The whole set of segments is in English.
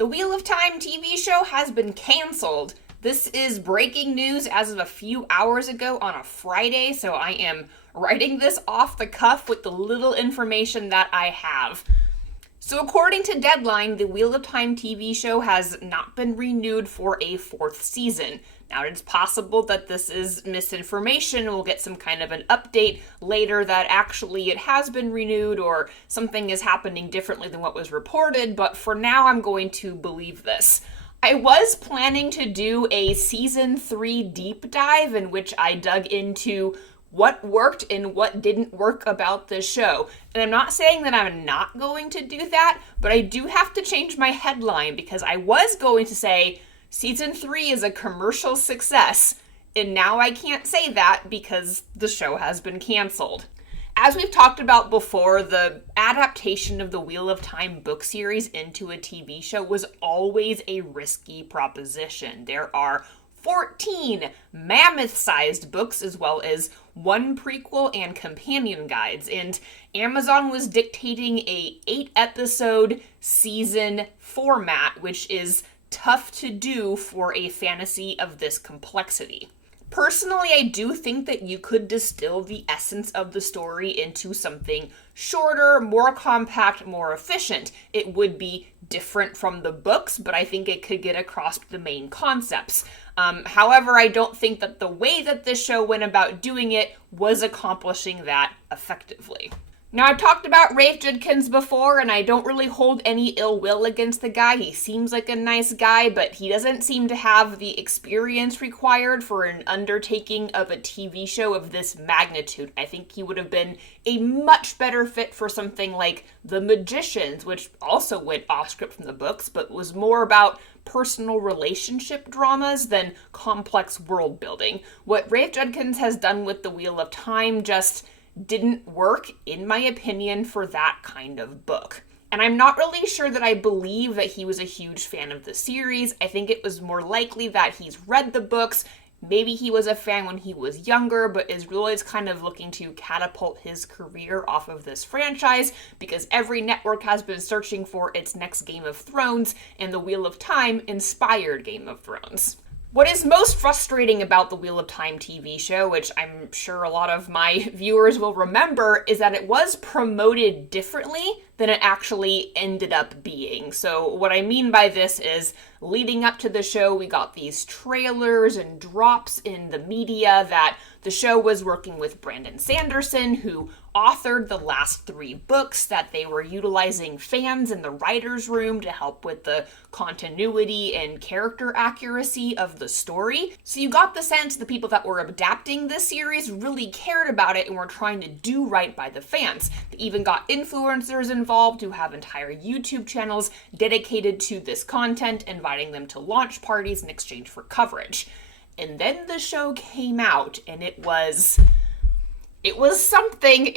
The Wheel of Time TV show has been canceled. This is breaking news as of a few hours ago on a Friday, so I am writing this off the cuff with the little information that I have. So according to Deadline, the Wheel of Time TV show has not been renewed for a fourth season. Now, it's possible that this is misinformation. We'll get some kind of an update later that actually it has been renewed or something is happening differently than what was reported, but for now I'm going to believe this. I was planning to do a season 3 deep dive in which I dug into what worked and what didn't work about this show. And I'm not saying that I'm not going to do that, but I do have to change my headline because I was going to say season 3 is a commercial success, and now I can't say that because the show has been canceled. As we've talked about before, the adaptation of the Wheel of Time book series into a TV show was always a risky proposition. There are 14 mammoth-sized books as well as one prequel and companion guides, and Amazon was dictating a 8-episode season format, which is tough to do for a fantasy of this complexity. Personally, I do think that you could distill the essence of the story into something shorter, more compact, more efficient. It would be different from the books, but I think it could get across the main concepts. However, I don't think that the way that this show went about doing it was accomplishing that effectively. Now, I've talked about Rafe Judkins before, and I don't really hold any ill will against the guy. He seems like a nice guy, but he doesn't seem to have the experience required for an undertaking of a TV show of this magnitude. I think he would have been a much better fit for something like The Magicians, which also went off script from the books, but was more about personal relationship dramas than complex world building. What Rafe Judkins has done with The Wheel of Time just didn't work, in my opinion, for that kind of book. And I'm not really sure that I believe that he was a huge fan of the series. I think it was more likely that he's read the books. Maybe he was a fan when he was younger, but is really kind of looking to catapult his career off of this franchise because every network has been searching for its next Game of Thrones, and The Wheel of Time inspired Game of Thrones. What is most frustrating about the Wheel of Time TV show, which I'm sure a lot of my viewers will remember, is that it was promoted differently than it actually ended up being. So what I mean by this is, leading up to the show, we got these trailers and drops in the media that the show was working with Brandon Sanderson, who authored the last 3 books, that they were utilizing fans in the writer's room to help with the continuity and character accuracy of the story. So you got the sense the people that were adapting this series really cared about it and were trying to do right by the fans. They even got influencers involved who have entire YouTube channels dedicated to this content, inviting them to launch parties in exchange for coverage. And then the show came out, and it was something.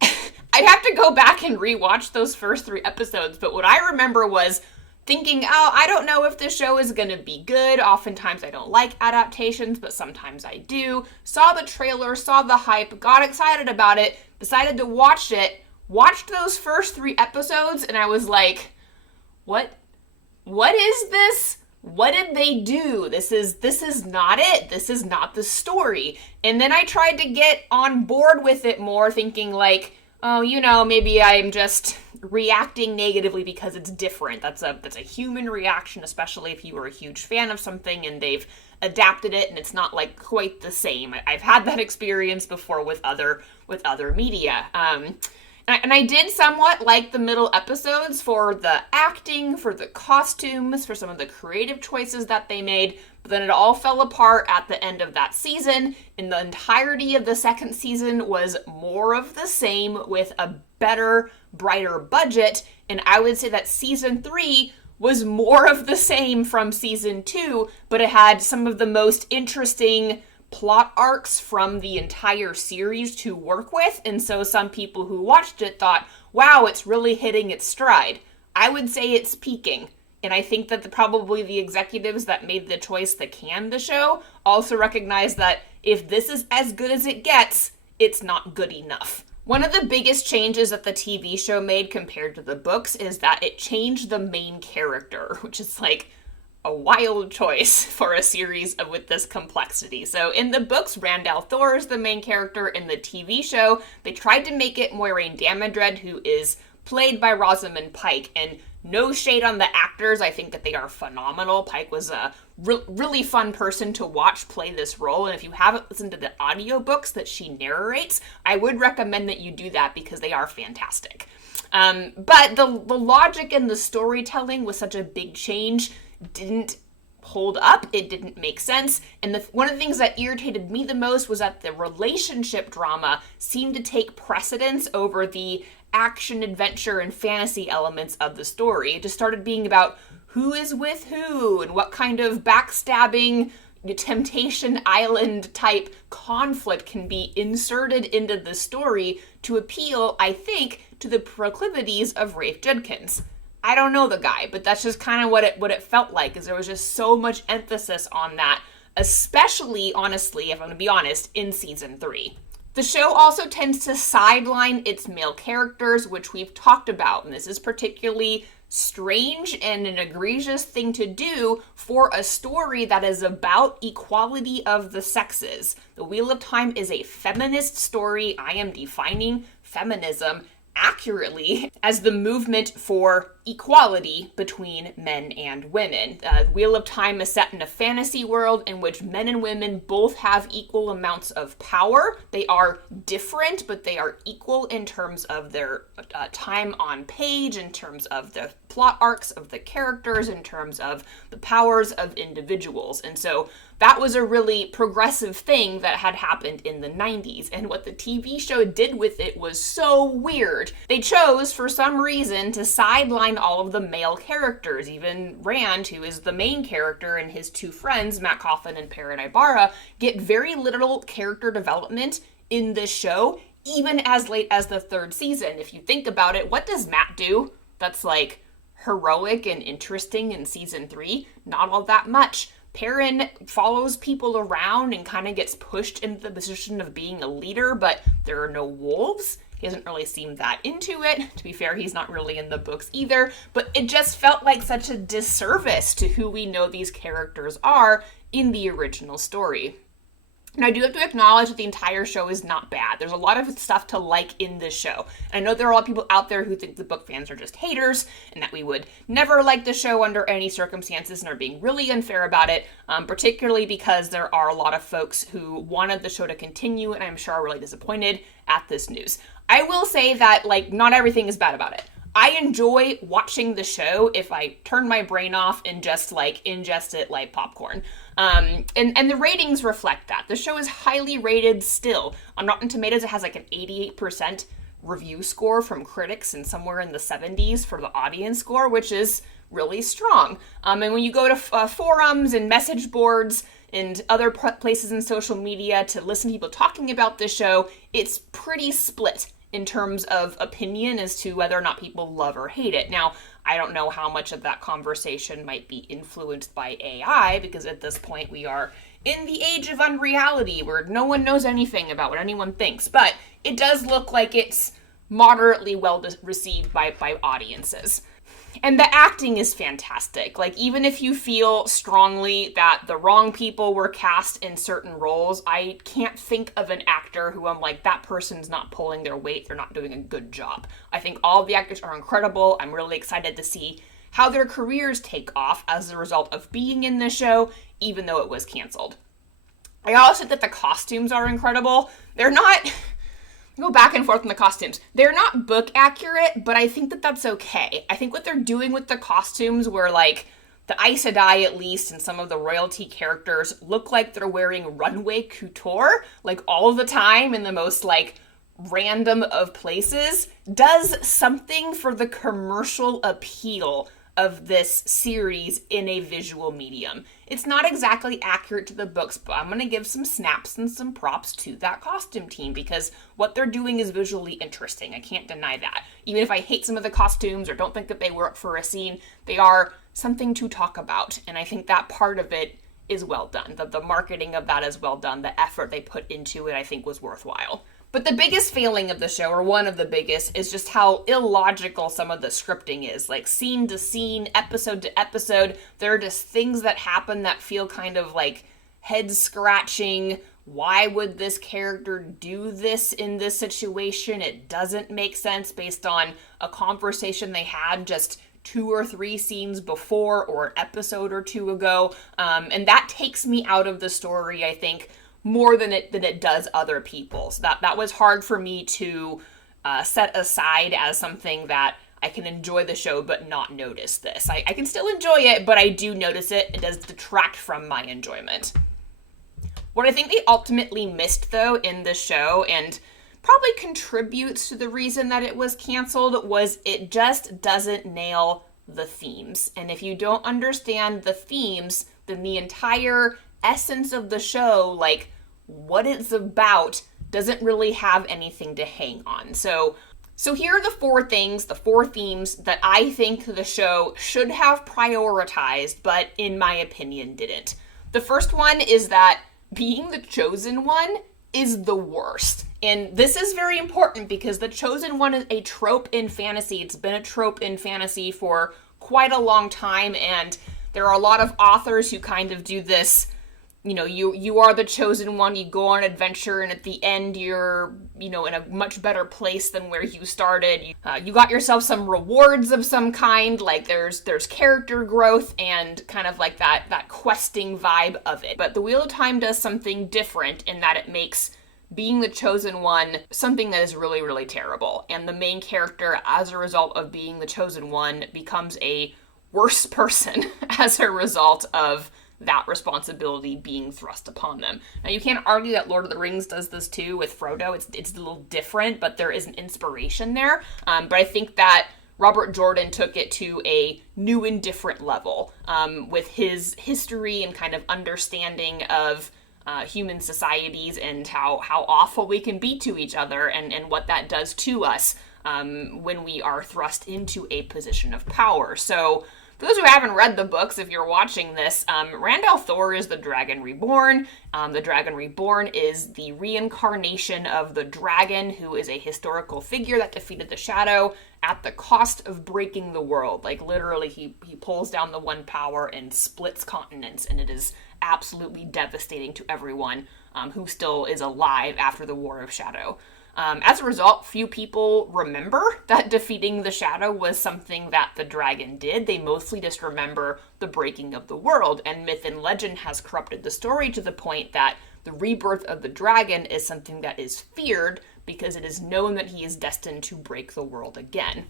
I'd have to go back and rewatch those first 3 episodes, but what I remember was thinking, oh, I don't know if this show is going to be good. Oftentimes I don't like adaptations, but sometimes I do. Saw the trailer, saw the hype, got excited about it, decided to watch it, watched those first 3 episodes, and I was like, what is this? What did they do? This is not it. This is not the story. And then I tried to get on board with it more, thinking like, oh, maybe I'm just reacting negatively because it's different. That's a human reaction, especially if you were a huge fan of something and they've adapted it and it's not like quite the same. I've had that experience before with other media. And I did somewhat like the middle episodes for the acting, for the costumes, for some of the creative choices that they made, but then it all fell apart at the end of that season, and the entirety of the second season was more of the same with a better, brighter budget, and I would say that season 3 was more of the same from season 2, but it had some of the most interesting plot arcs from the entire series to work with, and so some people who watched it thought, wow, it's really hitting its stride. I would say it's peaking, and I think that probably the executives that made the choice to can the show also recognize that if this is as good as it gets, it's not good enough. One of the biggest changes that the TV show made compared to the books is that it changed the main character, which is like a wild choice for a series with this complexity. So in the books, Randall Thor is the main character. In the TV show, they tried to make it Moiraine Damodred, who is played by Rosamund Pike. And no shade on the actors, I think that they are phenomenal. Pike was a really fun person to watch play this role, and if you haven't listened to the audiobooks that she narrates, I would recommend that you do that because they are fantastic. But the logic and the storytelling with such a big change didn't hold up. It didn't make sense. And one of the things that irritated me the most was that the relationship drama seemed to take precedence over the action, adventure, and fantasy elements of the story. It just started being about who is with who and what kind of backstabbing, Temptation Island type conflict can be inserted into the story to appeal, I think, to the proclivities of Rafe Judkins. I don't know the guy, but that's just kind of what it felt like, is there was just so much emphasis on that, especially, honestly, if I'm going to be honest, in season 3. The show also tends to sideline its male characters, which we've talked about, and this is particularly strange and an egregious thing to do for a story that is about equality of the sexes. The Wheel of Time is a feminist story. I am defining feminism accurately as the movement for equality between men and women. Wheel of Time is set in a fantasy world in which men and women both have equal amounts of power. They are different, but they are equal in terms of their time on page, in terms of the plot arcs of the characters, in terms of the powers of individuals. And so that was a really progressive thing that had happened in the 90s. And what the TV show did with it was so weird. They chose, for some reason, to sideline all of the male characters. Even Rand, who is the main character, and his two friends, Matt Coffin and Perrin Ibarra, get very little character development in this show, even as late as the 3rd season. If you think about it, what does Matt do that's like heroic and interesting in season 3? Not all that much. Perrin follows people around and kind of gets pushed into the position of being a leader, but there are no wolves. He doesn't really seem that into it. To be fair, he's not really in the books either, but it just felt like such a disservice to who we know these characters are in the original story. And I do have to acknowledge that the entire show is not bad. There's a lot of stuff to like in this show. And I know there are a lot of people out there who think the book fans are just haters and that we would never like the show under any circumstances and are being really unfair about it, particularly because there are a lot of folks who wanted the show to continue and I'm sure are really disappointed at this news. I will say that, not everything is bad about it. I enjoy watching the show if I turn my brain off and just ingest it like popcorn. And the ratings reflect that. The show is highly rated still. On Rotten Tomatoes, it has an 88% review score from critics and somewhere in the 70s for the audience score, which is really strong. And when you go to forums and message boards and other places in social media to listen to people talking about this show, it's pretty split in terms of opinion as to whether or not people love or hate it. Now, I don't know how much of that conversation might be influenced by AI, because at this point we are in the age of unreality where no one knows anything about what anyone thinks. But it does look like it's moderately well received by audiences. And the acting is fantastic. Even if you feel strongly that the wrong people were cast in certain roles, I can't think of an actor who I'm like, that person's not pulling their weight, they're not doing a good job. I think all of the actors are incredible. I'm really excited to see how their careers take off as a result of being in this show, even though it was canceled. I also think that the costumes are incredible. They're not... go back and forth on the costumes. They're not book accurate, but I think that that's okay. I think what they're doing with the costumes where the Aes Sedai at least and some of the royalty characters look like they're wearing runway couture all the time in the most random of places does something for the commercial appeal of this series in a visual medium. It's not exactly accurate to the books, but I'm going to give some snaps and some props to that costume team because what they're doing is visually interesting. I can't deny that. Even if I hate some of the costumes or don't think that they work for a scene, they are something to talk about. And I think that part of it is well done. The marketing of that is well done. The effort they put into it, I think, was worthwhile. But the biggest failing of the show, or one of the biggest, is just how illogical some of the scripting is. Like scene to scene, episode to episode, there are just things that happen that feel kind of like head scratching. Why would this character do this in this situation? It doesn't make sense based on a conversation they had just 2 or 3 scenes before or an episode or 2 ago. And that takes me out of the story, I think, more than it does other people. So that was hard for me to set aside as something that I can enjoy the show but not notice this. I can still enjoy it, but I do notice it. It does detract from my enjoyment. What I think they ultimately missed, though, in the show, and probably contributes to the reason that it was canceled, was it just doesn't nail the themes. And if you don't understand the themes, then the entire essence of the show, like what it's about, doesn't really have anything to hang on. So here are the 4 themes that I think the show should have prioritized, but in my opinion didn't. The first one is that being the chosen one is the worst. And this is very important because the chosen one is a trope in fantasy. It's been a trope in fantasy for quite a long time, and there are a lot of authors who kind of do this, you are the chosen one, you go on an adventure, and at the end you're, in a much better place than where you started. You got yourself some rewards of some kind, like there's character growth and kind of like that questing vibe of it. But The Wheel of Time does something different in that it makes being the chosen one something that is really, really terrible. And the main character, as a result of being the chosen one, becomes a worse person as a result of that responsibility being thrust upon them. Now, you can't argue that Lord of the Rings does this too with Frodo. It's a little different, but there is an inspiration there. But I think that Robert Jordan took it to a new and different level with his history and kind of understanding of human societies and how awful we can be to each other and what that does to us when we are thrust into a position of power. So for those who haven't read the books, if you're watching this, Rand al'Thor is the Dragon Reborn. The Dragon Reborn is the reincarnation of the dragon, who is a historical figure that defeated the Shadow at the cost of breaking the world. Like, literally, he pulls down the One Power and splits continents, and it is absolutely devastating to everyone who still is alive after the War of Shadow. As a result, few people remember that defeating the Shadow was something that the dragon did. They mostly just remember the breaking of the world, and myth and legend has corrupted the story to the point that the rebirth of the dragon is something that is feared because it is known that he is destined to break the world again.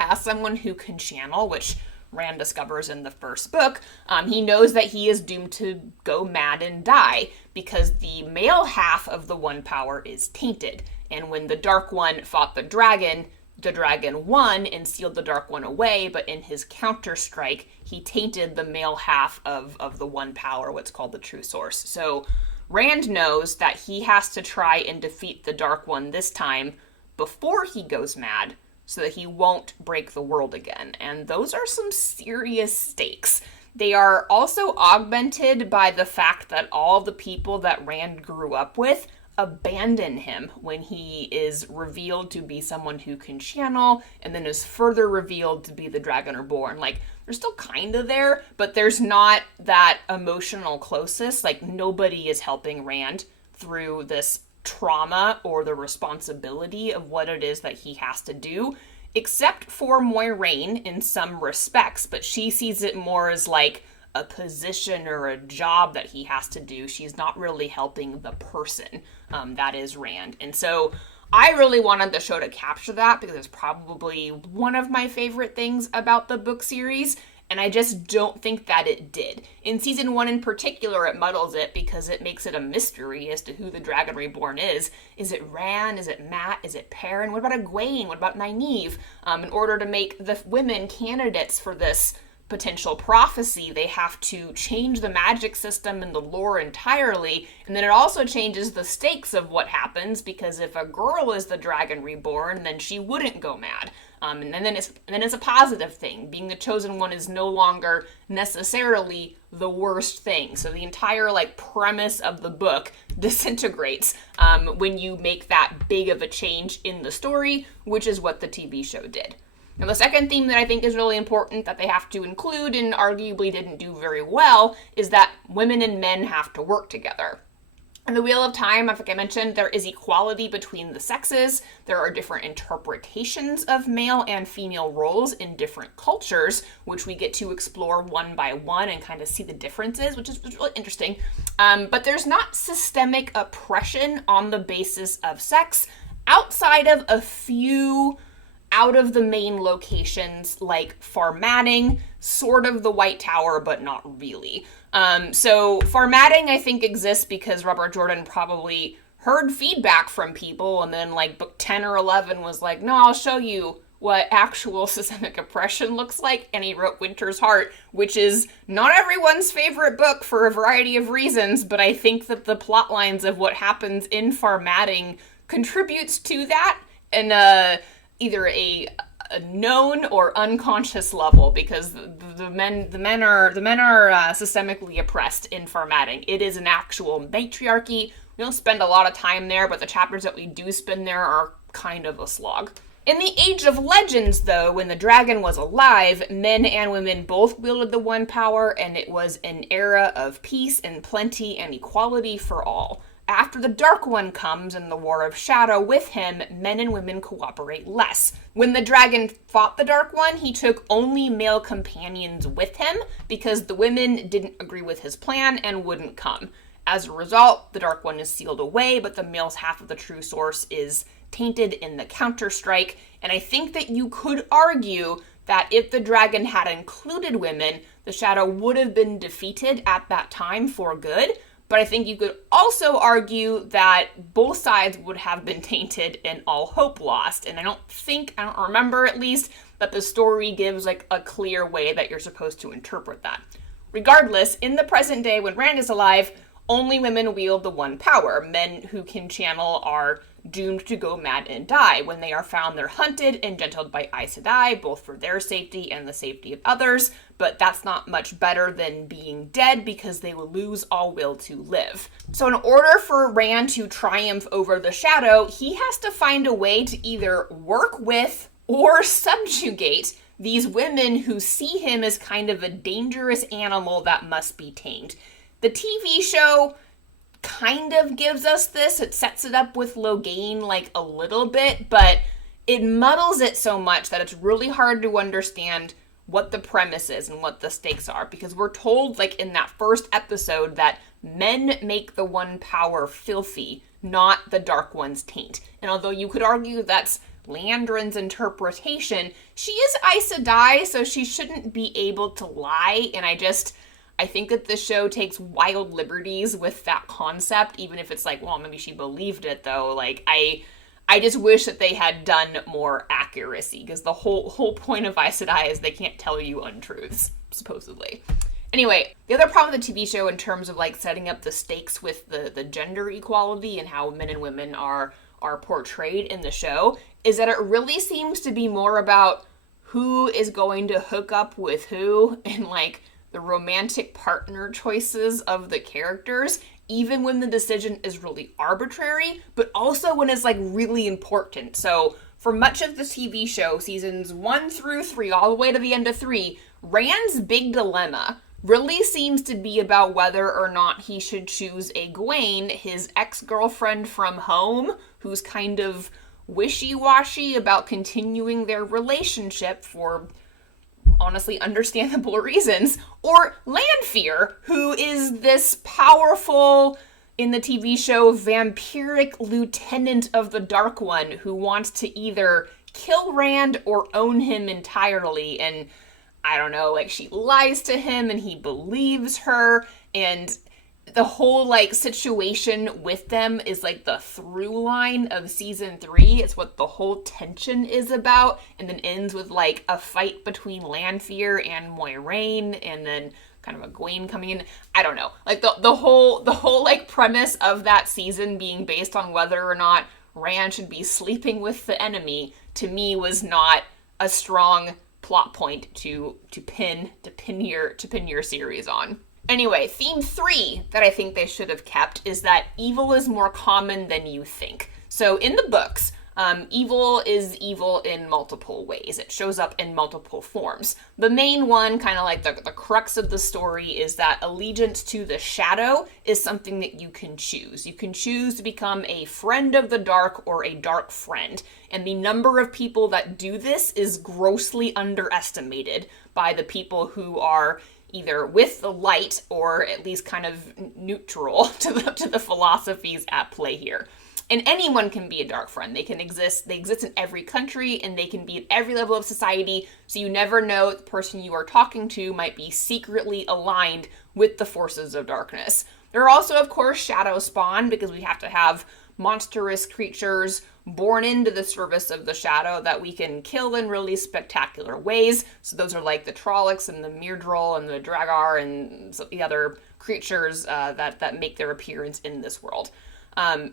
As someone who can channel, which Rand discovers in the first book, he knows that he is doomed to go mad and die because the male half of the One Power is tainted. And when the Dark One fought the dragon won and sealed the Dark One away, but in his counter-strike, he tainted the male half of the One Power, what's called the True Source. So Rand knows that he has to try and defeat the Dark One this time before he goes mad, so that he won't break the world again. And those are some serious stakes. They are also augmented by the fact that all the people that Rand grew up with abandon him when he is revealed to be someone who can channel, and then is further revealed to be the Dragon Reborn. Like, they're still kind of there, but there's not that emotional closeness. Like, nobody is helping Rand through this trauma or the responsibility of what it is that he has to do, except for Moiraine in some respects, but she sees it more as like a position or a job that he has to do. She's not really helping the person that is Rand. And so I really wanted the show to capture that because it's probably one of my favorite things about the book series, and I just don't think that it did. In season 1 in particular, it muddles it because it makes it a mystery as to who the Dragon Reborn is. Is it Rand? Is it Mat? Is it Perrin? What about Egwene? What about Nynaeve? In order to make the women candidates for this potential prophecy, they have to change the magic system and the lore entirely, and then it also changes the stakes of what happens, because if a girl is the Dragon Reborn, then she wouldn't go mad. And then it's a positive thing. Being the chosen one is no longer necessarily the worst thing. So the entire like premise of the book disintegrates when you make that big of a change in the story, which is what the TV show did. Now, the second theme that I think is really important that they have to include and arguably didn't do very well is that women and men have to work together. In the Wheel of Time, I think I mentioned, there is equality between the sexes. There are different interpretations of male and female roles in different cultures, which we get to explore one by one and kind of see the differences, which is really interesting. But there's not systemic oppression on the basis of sex outside of a few out of the main locations like Farmatting, sort of the White Tower, but not really. So Farmatting, I think, exists because Robert Jordan probably heard feedback from people, and then like book 10 or 11 was like, no, I'll show you what actual systemic oppression looks like, and he wrote Winter's Heart, which is not everyone's favorite book for a variety of reasons, but I think that the plot lines of what happens in Farmatting contributes to that in either a known or unconscious level, because the men are systemically oppressed in Farmatting. It is an actual matriarchy. We don't spend a lot of time there, but the chapters that we do spend there are kind of a slog. In the Age of Legends, though, when the dragon was alive, men and women both wielded the one power, and it was an era of peace and plenty and equality for all. After the Dark One comes and the War of Shadow with him, men and women cooperate less. When the dragon fought the Dark One, he took only male companions with him because the women didn't agree with his plan and wouldn't come. As a result, the Dark One is sealed away, but the male's half of the true source is tainted in the counter-strike, and I think that you could argue that if the dragon had included women, the Shadow would have been defeated at that time for good. But I think you could also argue that both sides would have been tainted and all hope lost. And I don't remember at least, that the story gives like a clear way that you're supposed to interpret that. Regardless, in the present day when Rand is alive, only women wield the one power. Men who can channel are doomed to go mad and die. When they are found, they're hunted and gentled by Aes Sedai, both for their safety and the safety of others, but that's not much better than being dead because they will lose all will to live. So in order for Rand to triumph over the Shadow, he has to find a way to either work with or subjugate these women who see him as kind of a dangerous animal that must be tamed. The TV show kind of gives us this. It sets it up with Logain like a little bit, but it muddles it so much that it's really hard to understand what the premise is and what the stakes are, because we're told like in that first episode that men make the one power filthy, not the Dark One's taint. And although you could argue that's Leandrin's interpretation, she is Aes Sedai, so she shouldn't be able to lie, and I think that the show takes wild liberties with that concept, even if it's like, well, maybe she believed it, though. Like, I just wish that they had done more accuracy, because the whole point of Aes Sedai is they can't tell you untruths, supposedly. Anyway, the other problem with the TV show in terms of, like, setting up the stakes with the gender equality and how men and women are portrayed in the show is that it really seems to be more about who is going to hook up with who and, like, the romantic partner choices of the characters, even when the decision is really arbitrary, but also when it's like really important. So for much of the TV show, seasons 1 through 3, all the way to the end of 3, Rand's big dilemma really seems to be about whether or not he should choose Egwene, his ex-girlfriend from home, who's kind of wishy-washy about continuing their relationship for honestly understandable reasons, or Lanfear, who is this powerful, in the TV show, vampiric lieutenant of the Dark One who wants to either kill Rand or own him entirely. And I don't know, like, she lies to him and he believes her, and the whole, like, situation with them is, like, the through line of season 3. It's what the whole tension is about, and then ends with, like, a fight between Lanfear and Moiraine, and then kind of Egwene coming in. I don't know. Like, the whole, like, premise of that season being based on whether or not Rand should be sleeping with the enemy, to me, was not a strong plot point to pin your series on. Anyway, theme 3 that I think they should have kept is that evil is more common than you think. So in the books, evil is evil in multiple ways. It shows up in multiple forms. The main one, kind of like the crux of the story, is that allegiance to the shadow is something that you can choose. You can choose to become a friend of the dark or a dark friend. And the number of people that do this is grossly underestimated by the people who are either with the light or at least kind of neutral to the philosophies at play here. And anyone can be a dark friend. They exist in every country, and they can be at every level of society, so you never know the person you are talking to might be secretly aligned with the forces of darkness. There are also, of course, shadow spawn, because we have to have monstrous creatures born into the service of the shadow that we can kill in really spectacular ways. So those are like the Trollocs and the Myrddraal and the Dragar and the other creatures that make their appearance in this world.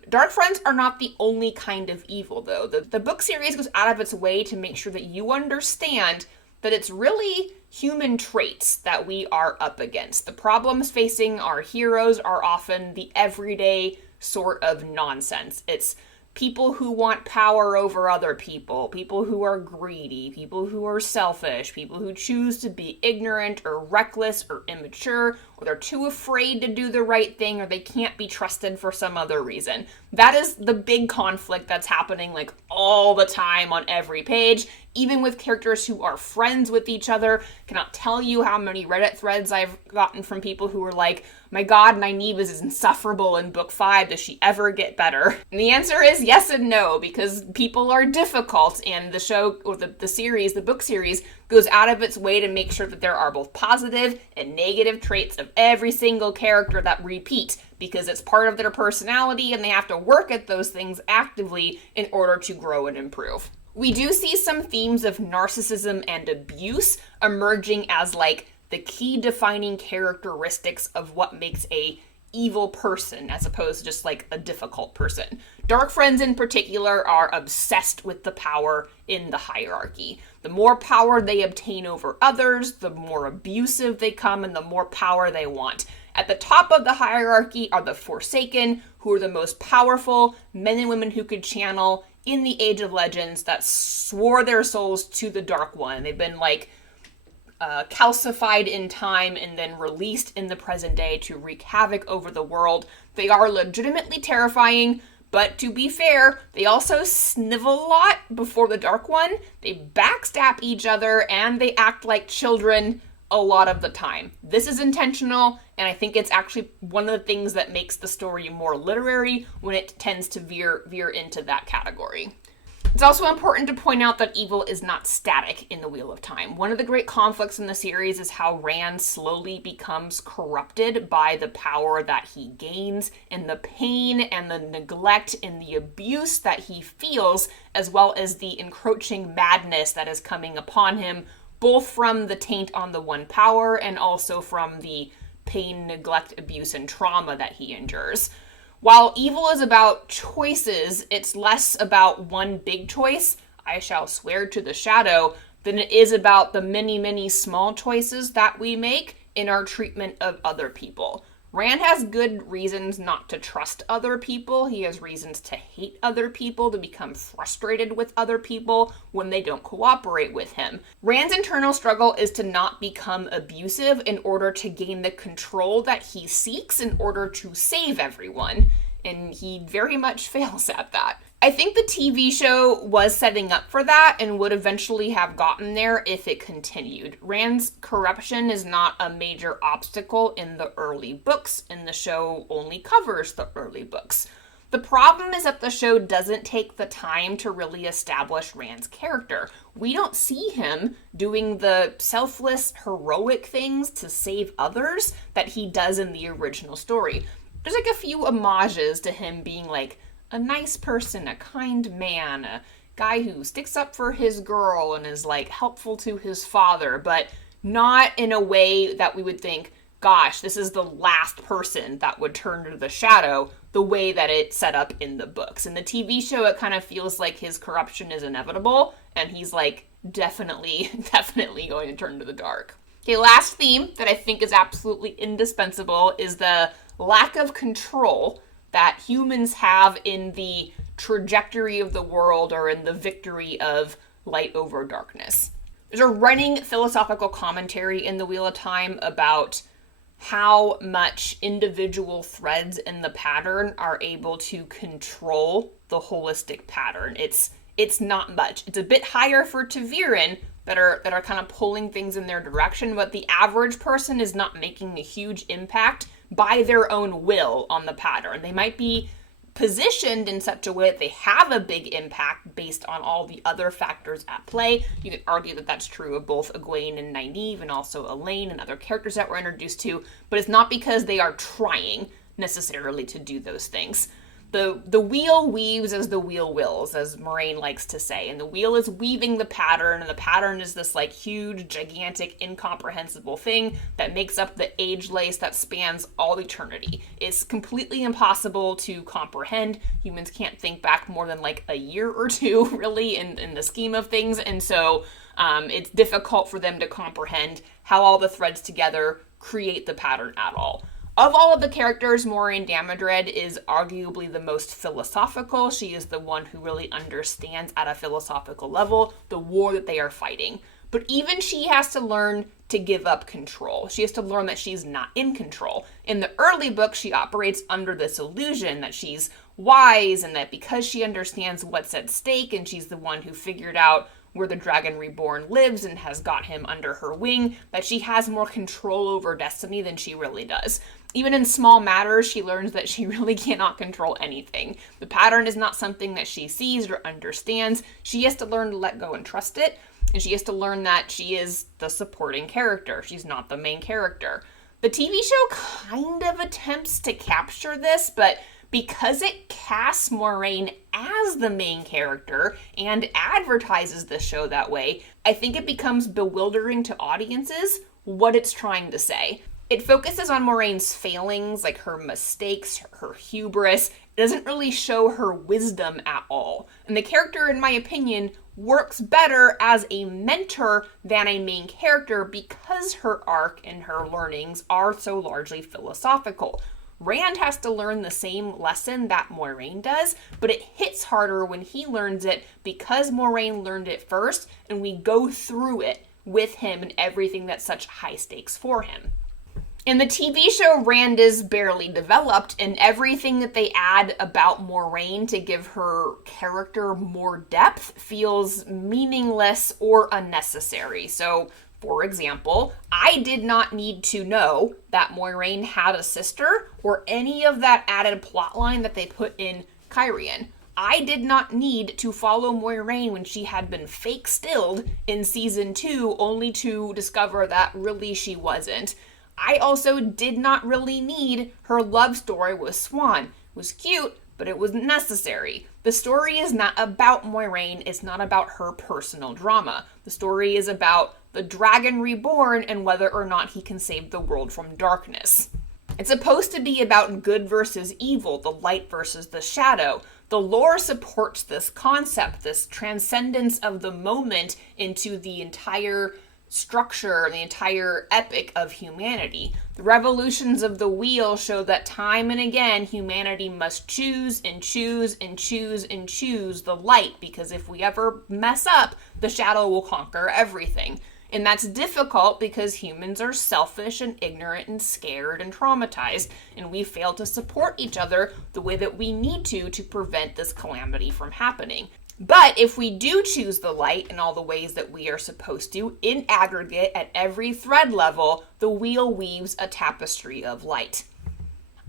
Dark friends are not the only kind of evil, though. The book series goes out of its way to make sure that you understand that it's really human traits that we are up against. The problems facing our heroes are often the everyday sort of nonsense. It's people who want power over other people who are greedy, people who are selfish, people who choose to be ignorant or reckless or immature, or they're too afraid to do the right thing, or they can't be trusted for some other reason. That is the big conflict that's happening like all the time on every page, even with characters who are friends with each other. Cannot tell you how many Reddit threads I've gotten from people who are like, my god, Nynaeve is insufferable in book 5. Does she ever get better? And the answer is yes and no, because people are difficult, and the show, or the book series, goes out of its way to make sure that there are both positive and negative traits of every single character that repeat, because it's part of their personality, and they have to work at those things actively in order to grow and improve. We do see some themes of narcissism and abuse emerging as like the key defining characteristics of what makes a evil person, as opposed to just like a difficult person. Dark friends in particular are obsessed with the power in the hierarchy. The more power they obtain over others, the more abusive they come and the more power they want. At the top of the hierarchy are the Forsaken, who are the most powerful men and women who could channel in the Age of Legends, that swore their souls to the Dark One. They've been like calcified in time and then released in the present day to wreak havoc over the world. They are legitimately terrifying, but to be fair, they also snivel a lot before the Dark One. They backstab each other and they act like children a lot of the time. This is intentional, and I think it's actually one of the things that makes the story more literary when it tends to veer into that category. It's also important to point out that evil is not static in the Wheel of Time. One of the great conflicts in the series is how Rand slowly becomes corrupted by the power that he gains, and the pain and the neglect and the abuse that he feels, as well as the encroaching madness that is coming upon him, both from the taint on the One Power and also from the pain, neglect, abuse, and trauma that he endures. While evil is about choices, it's less about one big choice, I shall swear to the shadow, than it is about the many, many small choices that we make in our treatment of other people. Rand has good reasons not to trust other people. He has reasons to hate other people, to become frustrated with other people when they don't cooperate with him. Rand's internal struggle is to not become abusive in order to gain the control that he seeks in order to save everyone. And he very much fails at that. I think the TV show was setting up for that and would eventually have gotten there if it continued. Rand's corruption is not a major obstacle in the early books, and the show only covers the early books. The problem is that the show doesn't take the time to really establish Rand's character. We don't see him doing the selfless, heroic things to save others that he does in the original story. There's like a few homages to him being like a nice person, a kind man, a guy who sticks up for his girl and is like helpful to his father, but not in a way that we would think, gosh, this is the last person that would turn to the shadow, the way that it's set up in the books. In the TV show, it kind of feels like his corruption is inevitable, and he's like definitely going to turn to the dark. Okay, last theme that I think is absolutely indispensable is the lack of control that humans have in the trajectory of the world or in the victory of light over darkness. There's a running philosophical commentary in The Wheel of Time about how much individual threads in the pattern are able to control the holistic pattern. It's not much. It's a bit higher for ta'veren that are kind of pulling things in their direction, but the average person is not making a huge impact by their own will on the pattern. They might be positioned in such a way that they have a big impact based on all the other factors at play. You could argue that that's true of both Egwene and Nynaeve and also Elaine and other characters that we're introduced to, but it's not because they are trying necessarily to do those things. The wheel weaves as the wheel wills, as Moiraine likes to say, and the wheel is weaving the pattern, and the pattern is this like huge, gigantic, incomprehensible thing that makes up the age lace that spans all eternity. It's completely impossible to comprehend. Humans can't think back more than like a year or two, really, in the scheme of things, and so it's difficult for them to comprehend how all the threads together create the pattern at all. Of all of the characters, Moiraine Damodred is arguably the most philosophical. She is the one who really understands at a philosophical level the war that they are fighting. But even she has to learn to give up control. She has to learn that she's not in control. In the early book, she operates under this illusion that she's wise and that because she understands what's at stake and she's the one who figured out where the Dragon Reborn lives and has got him under her wing, that she has more control over destiny than she really does. Even in small matters, she learns that she really cannot control anything. The pattern is not something that she sees or understands. She has to learn to let go and trust it, and she has to learn that she is the supporting character. She's not the main character. The TV show kind of attempts to capture this, but because it casts Moiraine as the main character and advertises the show that way, I think it becomes bewildering to audiences what it's trying to say. It focuses on Moraine's failings, like her mistakes, her hubris. It doesn't really show her wisdom at all. And the character, in my opinion, works better as a mentor than a main character because her arc and her learnings are so largely philosophical. Rand has to learn the same lesson that Moiraine does, but it hits harder when he learns it because Moiraine learned it first, and we go through it with him and everything that's such high stakes for him. In the TV show, Rand is barely developed, and everything that they add about Moiraine to give her character more depth feels meaningless or unnecessary. So, for example, I did not need to know that Moiraine had a sister or any of that added plotline that they put in Cairhien. I did not need to follow Moiraine when she had been fake stilled in season 2 only to discover that really she wasn't. I also did not really need her love story with Swan. It was cute, but it was necessary. The story is not about Moiraine, it's not about her personal drama. The story is about the Dragon Reborn and whether or not he can save the world from darkness. It's supposed to be about good versus evil, the light versus the shadow. The lore supports this concept, this transcendence of the moment into the entire structure, the entire epic of humanity. The revolutions of the wheel show that time and again humanity must choose and choose and choose and choose the light, because if we ever mess up, the shadow will conquer everything. And that's difficult because humans are selfish and ignorant and scared and traumatized, and we fail to support each other the way that we need to prevent this calamity from happening. But if we do choose the light in all the ways that we are supposed to, in aggregate, at every thread level, the wheel weaves a tapestry of light.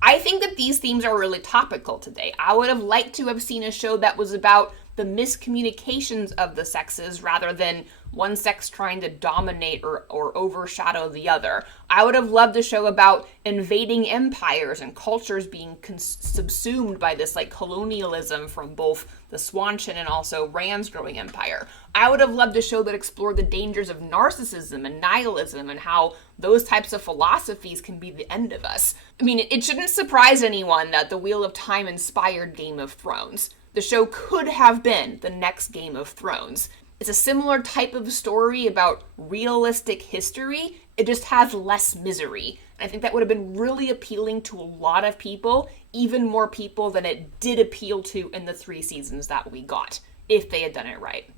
I think that these themes are really topical today. I would have liked to have seen a show that was about the miscommunications of the sexes rather than one sex trying to dominate or overshadow the other. I would have loved a show about invading empires and cultures being subsumed by this like colonialism from both the Swanchan and also Rand's growing empire. I would have loved a show that explored the dangers of narcissism and nihilism and how those types of philosophies can be the end of us. I mean, it shouldn't surprise anyone that the Wheel of Time inspired Game of Thrones. The show could have been the next Game of Thrones. It's a similar type of story about realistic history It just has less misery. And I think that would have been really appealing to a lot of people, even more people than it did appeal to in the 3 seasons that we got, if they had done it right.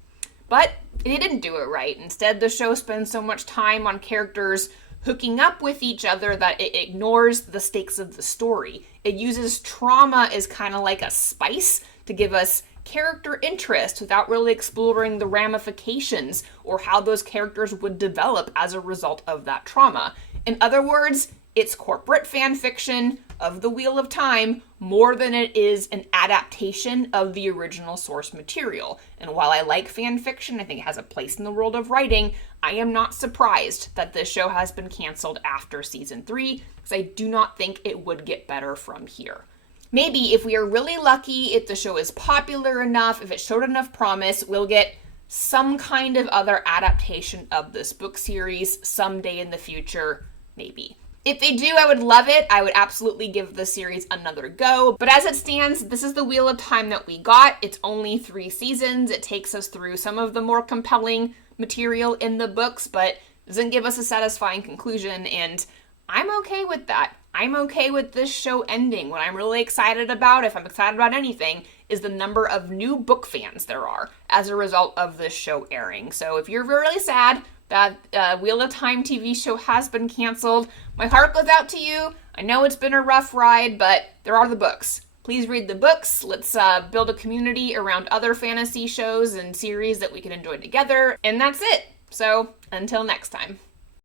But they didn't do it right. Instead, the show spends so much time on characters hooking up with each other that it ignores the stakes of the story. It uses trauma as kind of like a spice to give us character interest without really exploring the ramifications or how those characters would develop as a result of that trauma. In other words, it's corporate fan fiction of the Wheel of Time more than it is an adaptation of the original source material. And while I like fan fiction, I think it has a place in the world of writing, I am not surprised that this show has been canceled after season 3, because I do not think it would get better from here. Maybe if we are really lucky, if the show is popular enough, if it showed enough promise, we'll get some kind of other adaptation of this book series someday in the future, maybe. If they do, I would love it. I would absolutely give the series another go. But as it stands, this is the Wheel of Time that we got. It's only 3 seasons. It takes us through some of the more compelling material in the books, but doesn't give us a satisfying conclusion, and I'm okay with that. I'm okay with this show ending. What I'm really excited about, if I'm excited about anything, is the number of new book fans there are as a result of this show airing. So if you're really sad that Wheel of Time TV show has been canceled, my heart goes out to you. I know it's been a rough ride, but there are the books. Please read the books. Let's build a community around other fantasy shows and series that we can enjoy together. And that's it. So until next time.